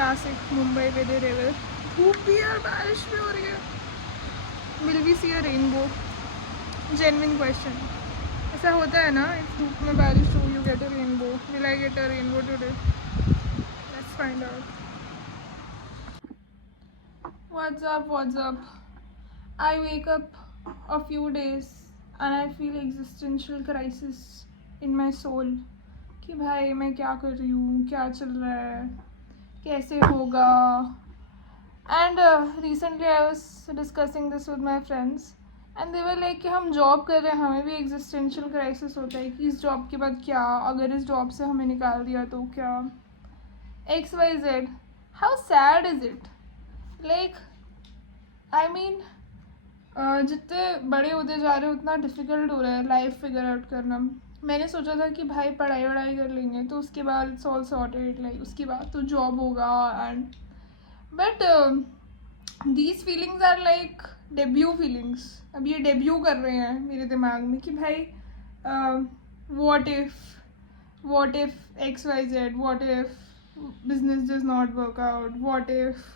classic Mumbai weather ever. धूप भी है और बारिश भी हो रही है. Will we see a rainbow? Genuine question. ऐसा होता है ना, इस धूप में बारिश हो, you get a rainbow. Will I get a rainbow today? Let's find out. What's up? What's up? I wake up a few days and I feel existential crisis in my soul. कि भाई मैं क्या कर रही हूँ, क्या चल रहा है, कैसे होगा. And recently I was discussing this with my friends and they were like कि हम जॉब कर रहे हैं, हमें भी एग्जिस्टेंशियल क्राइसिस होता है कि इस जॉब के बाद क्या, अगर इस जॉब से हमें निकाल दिया तो क्या, XYZ. How sad is it. Like I mean जितने बड़े होते जा रहे हो उतना डिफ़िकल्ट हो रहा है लाइफ फिगर आउट करना. मैंने सोचा था कि भाई पढ़ाई वढ़ाई कर लेंगे तो उसके बाद इट्स ऑल सॉर्टेड, लाइक उसके बाद तो जॉब होगा. And but these feelings are like debut feelings. अब ये डेब्यू कर रहे हैं मेरे दिमाग में कि भाई what if XYZ, what if business does not work out, what if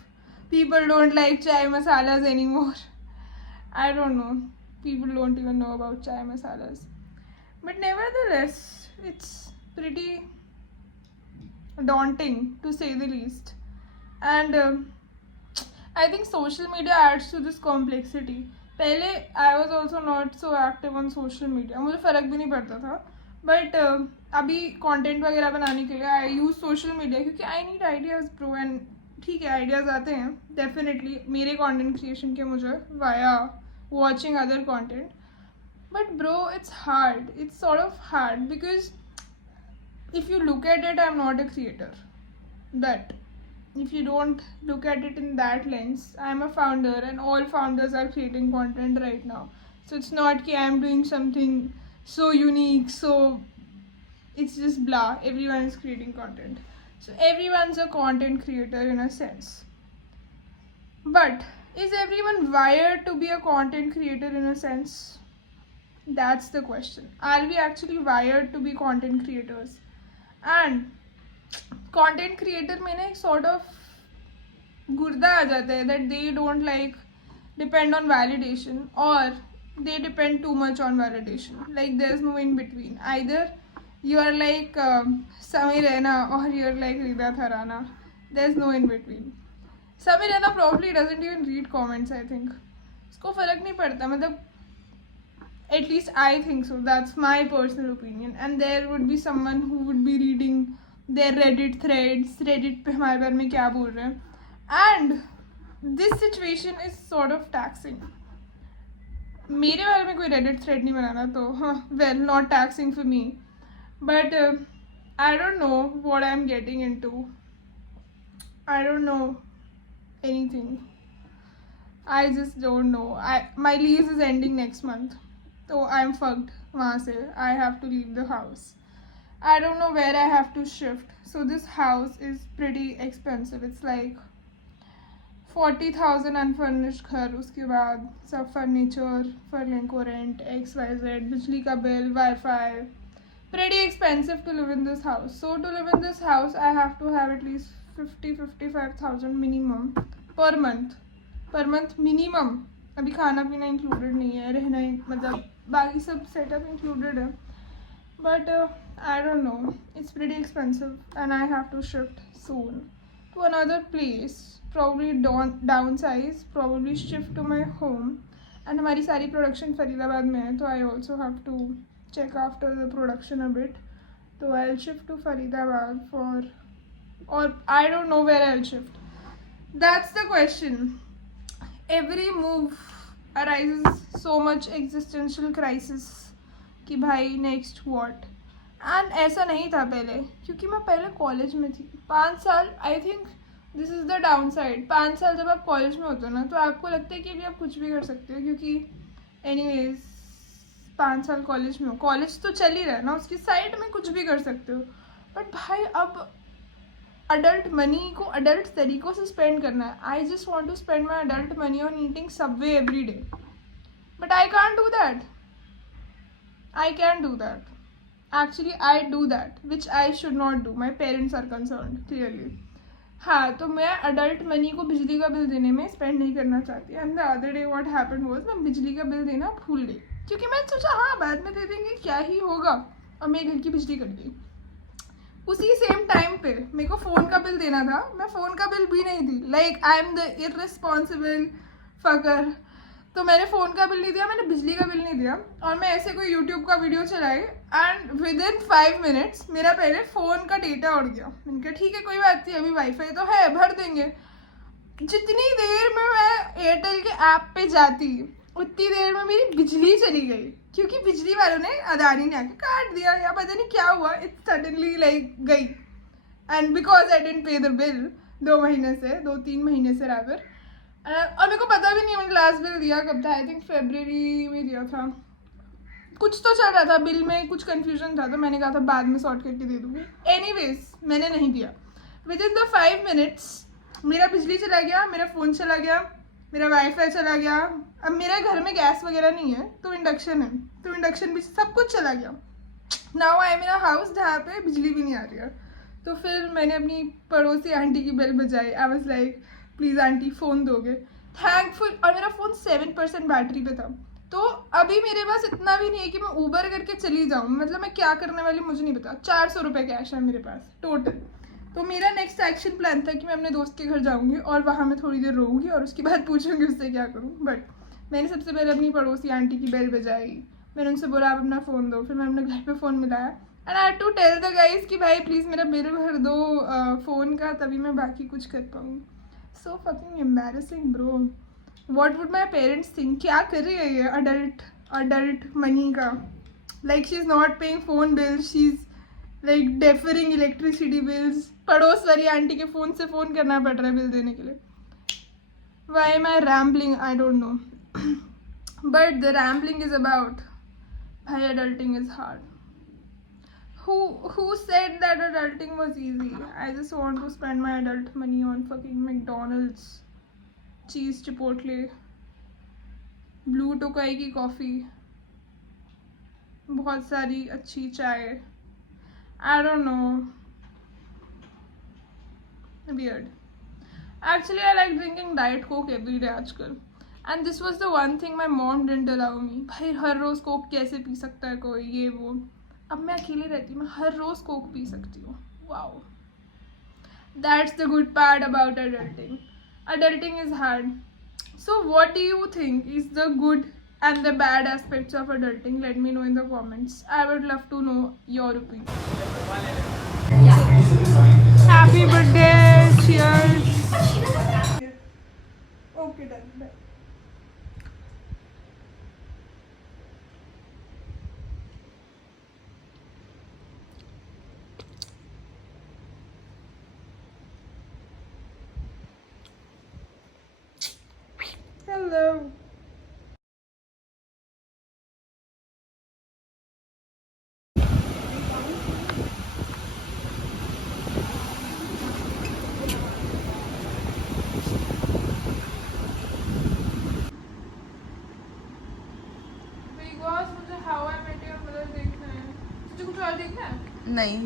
people don't like chai masalas anymore. I don't know. People don't even know about chai masalas. But nevertheless, it's pretty daunting to say the least. And I think social media adds to this complexity. पहले I was also not so active on social media. मुझे फ़र्क भी नहीं पड़ता था. But अभी content वगैरह बनाने के लिए I use social media क्योंकि I need ideas bro. And ठीक है, आइडियाज़ आते हैं डेफिनेटली मेरे कंटेंट क्रिएशन के मुझे via watching other content. But bro it's hard, it's sort of hard because if you look at it I am not a creator. That if you don't look at it in that lens, I am a founder and all founders are creating content right now. So it's not कि I am doing something so unique, so it's just blah, everyone is creating content. So everyone's a content creator in a sense. But is everyone wired to be a content creator in a sense? That's the question. Are we actually wired to be content creators? And content creator में ना एक sort of गुर्दा आ जाता है that they don't like depend on validation or they depend too much on validation. Like there's no in between. Either you are like Samir Raina or you're like Rida Tharana. There's no in between. Samir Raina probably doesn't even read comments, I think. उसको फ़र्क नहीं पड़ता, मतलब at least I think so. That's my personal opinion. And there would be someone who would be reading their Reddit threads. Reddit पे हमारे बारे में क्या बोल रहे हैं. And this situation is sort of taxing. मेरे बारे में कोई Reddit thread नहीं बनाना तो well, not taxing for me. But I don't know what I'm getting into. I don't know anything. I just don't know. My lease is ending next month. So I'm fucked. वहाँ से I have to leave the house. I don't know where I have to shift. So this house is pretty expensive. It's like 40,000 unfurnished घर, उसके बाद सब furniture, फर्लिंको rent, XYZ, बिजली का bill, Wi-Fi. Pretty expensive to live in this house. So to live in this house, I have to have at least 55,000 minimum per month. Per month minimum. अभी खाना पीना included नहीं है, रहना मतलब बाकी सब setup included है. But I don't know. It's pretty expensive and I have to shift soon to another place. Probably downsize. Probably shift to my home. And हमारी सारी production फरीदाबाद में है, तो I also have to check after the production a bit. So I'll shift to Faridabad or I don't know where I'll shift. That's the question. Every move arises so much existential crisis कि भाई next what. And ऐसा नहीं था पहले, क्योंकि मैं पहले कॉलेज में थी 5 साल. I think this is the down side. 5 साल जब आप कॉलेज में होते हो ना तो आपको लगता है कि अभी आप कुछ भी कर सकते हो, क्योंकि एनीवेज 5 साल कॉलेज में हो, कॉलेज तो चल ही रहा है ना, उसकी साइड में कुछ भी कर सकते हो. बट भाई अब अडल्ट मनी को अडल्ट तरीक़ों से स्पेंड करना है. I just want to spend my adult money on eating Subway every day. But I can't do that. I can do that. Actually, I do that, which I should not do. My parents are concerned, clearly. हाँ, तो मैं adult money को बिजली का बिल देने में स्पेंड नहीं करना चाहती। And the other day what happened was मैं बिजली का बिल देना भूल गई, क्योंकि मैंने सोचा हाँ बाद में दे देंगे, क्या ही होगा, और मेरे घर की बिजली कट गई। उसी सेम टाइम पे मेरे को फ़ोन का बिल देना था, मैं फ़ोन का बिल भी नहीं दी। Like I am the irresponsible fucker. तो मैंने फ़ोन का बिल नहीं दिया, मैंने बिजली का बिल नहीं दिया, और मैं ऐसे कोई यूट्यूब का वीडियो चलाई एंड विद इन 5 मिनट्स मेरा पहले फ़ोन का डेटा उड़ गया। मैंने कहा ठीक है कोई बात नहीं, अभी वाईफाई तो है, भर देंगे। जितनी देर में मैं एयरटेल के ऐप पे जाती उतनी देर में मेरी बिजली चली गई, क्योंकि बिजली वालों ने, अदानी ने आके काट दिया, या पता नहीं क्या हुआ, इट सडनली लाइक गई। एंड बिकॉज आई डेंट पे द बिल 2-3 महीने से रादर। और मेरे को पता भी नहीं मैंने लास्ट बिल दिया कब था, आई थिंक फरवरी में दिया था। कुछ तो चल रहा था बिल में, कुछ कंफ्यूजन था, तो मैंने कहा था बाद में सॉर्ट करके दे दूंगी। एनीवेज मैंने नहीं दिया। विद इन द 5 मिनट्स मेरा बिजली चला गया, मेरा फ़ोन चला गया, मेरा वाईफाई चला गया। अब मेरे घर में गैस वगैरह नहीं है, तो इंडक्शन है, तो इंडक्शन भी, सब कुछ चला गया। Now I am in a house जहाँ पे बिजली भी नहीं आ रही है। तो फिर मैंने अपनी पड़ोसी आंटी की बेल बजाई। I was like please aunty phone दोगे, थैंकफुल। और मेरा फ़ोन 7% बैटरी पे था, तो अभी मेरे पास इतना भी नहीं है कि मैं ऊबर करके चली जाऊँ। मतलब मैं क्या करने वाली मुझे नहीं पता। 400 रुपये कैश है मेरे पास टोटल। तो मेरा नेक्स्ट एक्शन प्लान था कि मैं अपने दोस्त के घर जाऊँगी और वहाँ मैं थोड़ी देर रहूँगी और उसके बाद पूछूँगी उससे क्या करूँ। बट मैंने सबसे पहले अपनी पड़ोसी आंटी की बेल बजाई, मैंने उनसे बोला आप अपना फ़ोन दो, फिर मैंने अपने घर पे फ़ोन मिलाया and I had to tell the guys कि भाई प्लीज़ मेरा बिल भर दो फ़ोन का, तभी मैं बाकी कुछ कर पाऊँ। So fucking embarrassing bro. What would my parents think? क्या कर रही है ये अडल्ट मनी का? Like she is not paying phone bill, she is like deferring electricity bills. पड़ोस वाली आंटी के फ़ोन से फ़ोन करना पड़ रहा है बिल देने के लिए। Why am I rambling? I don't know, but the rambling is about भाई adulting is hard. Who said that adulting was easy? I just want to spend my adult money on fucking McDonald's, cheese chipotle, blue Tokai की कॉफ़ी, बहुत सारी अच्छी चाय। I don't know, weird. Actually I like drinking diet coke every day आजकल, and this was the one thing my mom didn't allow me. भाई हर रोज़ कोक कैसे पी सकता है कोई, ये वो। अब मैं अकेली रहती हूँ, मैं हर रोज़ कोक पी सकती हूँ। Wow, that's the good part about adulting. Adulting is hard. So what do you think is the good and the bad aspects of adulting? Let me know in the comments. I would love to know your opinion. Happy birthday, cheers. Okay, done. Bye. Hello. Bigg Boss मुझे How I Met Your Mother देखना है। तुझे कुछ और देखना है? नहीं